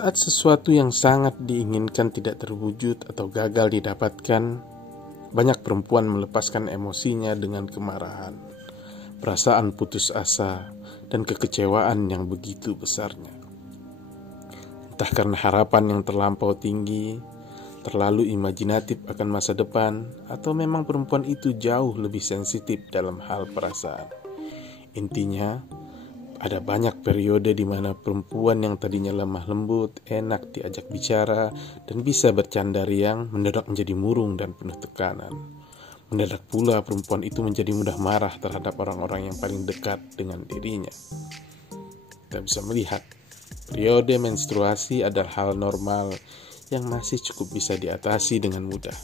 Saat sesuatu yang sangat diinginkan tidak terwujud atau gagal didapatkan, banyak perempuan melepaskan emosinya dengan kemarahan, perasaan putus asa, dan kekecewaan yang begitu besarnya. Entah karena harapan yang terlampau tinggi, terlalu imajinatif akan masa depan, atau memang perempuan itu jauh lebih sensitif dalam hal perasaan. Intinya, ada banyak periode di mana perempuan yang tadinya lemah lembut, enak diajak bicara, dan bisa bercanda riang mendadak menjadi murung dan penuh tekanan. Mendadak pula perempuan itu menjadi mudah marah terhadap orang-orang yang paling dekat dengan dirinya. Kita bisa melihat, periode menstruasi adalah hal normal yang masih cukup bisa diatasi dengan mudah.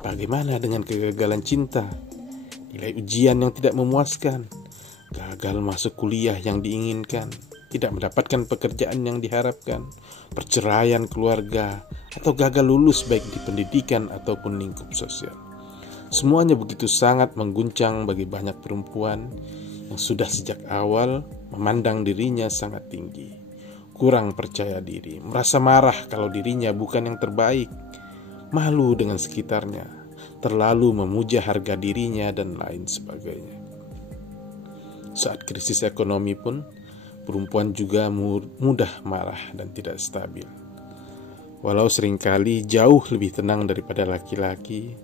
Bagaimana dengan kegagalan cinta? Nilai ujian yang tidak memuaskan? Gagal masuk kuliah yang diinginkan, tidak mendapatkan pekerjaan yang diharapkan, perceraian keluarga, atau gagal lulus baik di pendidikan ataupun lingkup sosial. Semuanya begitu sangat mengguncang bagi banyak perempuan yang sudah sejak awal memandang dirinya sangat tinggi, kurang percaya diri, merasa marah kalau dirinya bukan yang terbaik, malu dengan sekitarnya, terlalu memuja harga dirinya, dan lain sebagainya. Saat krisis ekonomi pun, perempuan juga mudah marah dan tidak stabil. Walau seringkali jauh lebih tenang daripada laki-laki,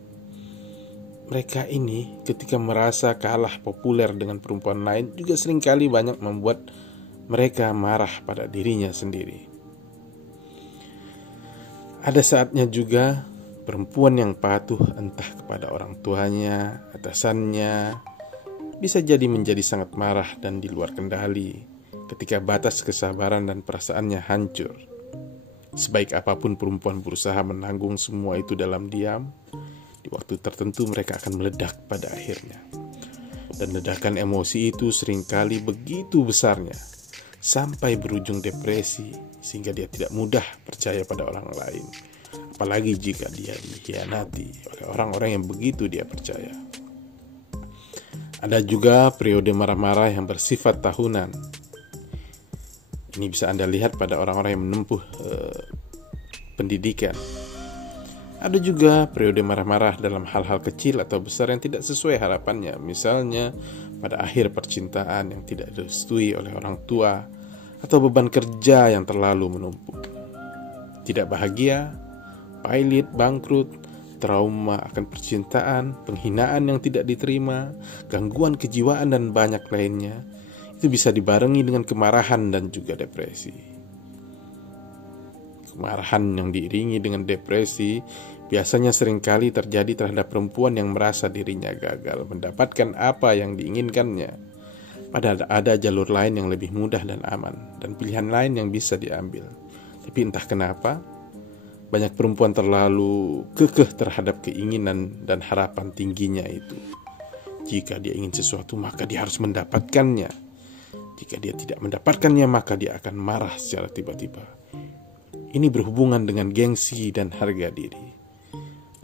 mereka ini ketika merasa kalah populer dengan perempuan lain juga seringkali banyak membuat mereka marah pada dirinya sendiri. Ada saatnya juga perempuan yang patuh entah kepada orang tuanya, atasannya, bisa jadi menjadi sangat marah dan di luar kendali ketika batas kesabaran dan perasaannya hancur. Sebaik apapun perempuan berusaha menanggung semua itu dalam diam, di waktu tertentu mereka akan meledak pada akhirnya. Dan ledakan emosi itu seringkali begitu besarnya, sampai berujung depresi, sehingga dia tidak mudah percaya pada orang lain. Apalagi jika dia dikhianati oleh orang-orang yang begitu dia percaya. Ada juga periode marah-marah yang bersifat tahunan. Ini bisa Anda lihat pada orang-orang yang menempuh pendidikan. Ada juga periode marah-marah dalam hal-hal kecil atau besar yang tidak sesuai harapannya. Misalnya pada akhir percintaan yang tidak direstui oleh orang tua, atau beban kerja yang terlalu menumpuk. Tidak bahagia, pailit, bangkrut, trauma akan percintaan, penghinaan yang tidak diterima, gangguan kejiwaan, dan banyak lainnya. Itu bisa dibarengi dengan kemarahan dan juga depresi. Kemarahan yang diiringi dengan depresi biasanya seringkali terjadi terhadap perempuan yang merasa dirinya gagal mendapatkan apa yang diinginkannya. Padahal ada jalur lain yang lebih mudah dan aman, dan pilihan lain yang bisa diambil. Tapi entah kenapa, banyak perempuan terlalu kekeh terhadap keinginan dan harapan tingginya itu. Jika dia ingin sesuatu, maka dia harus mendapatkannya. Jika dia tidak mendapatkannya, maka dia akan marah secara tiba-tiba. Ini berhubungan dengan gengsi dan harga diri.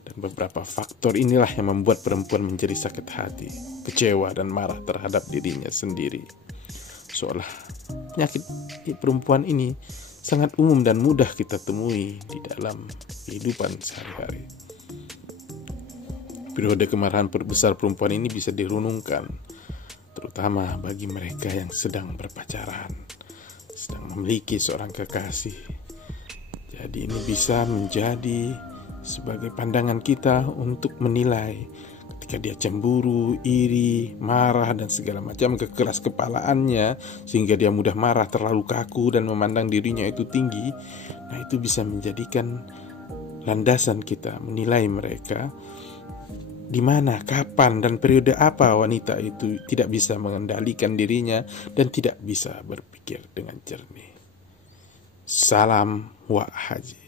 Dan beberapa faktor inilah yang membuat perempuan menjadi sakit hati, kecewa, dan marah terhadap dirinya sendiri. Seolah penyakit perempuan ini sangat umum dan mudah kita temui di dalam kehidupan sehari-hari. Periode kemarahan besar perempuan ini bisa dirunungkan, terutama bagi mereka yang sedang berpacaran, sedang memiliki seorang kekasih. Jadi ini bisa menjadi sebagai pandangan kita untuk menilai ketika dia cemburu, iri, marah, dan segala macam kekeras kepalaannya sehingga dia mudah marah, terlalu kaku, dan memandang dirinya itu tinggi. Nah, itu bisa menjadikan landasan kita menilai mereka di mana, kapan, dan periode apa wanita itu tidak bisa mengendalikan dirinya dan tidak bisa berpikir dengan jernih. Salam Wak Haji.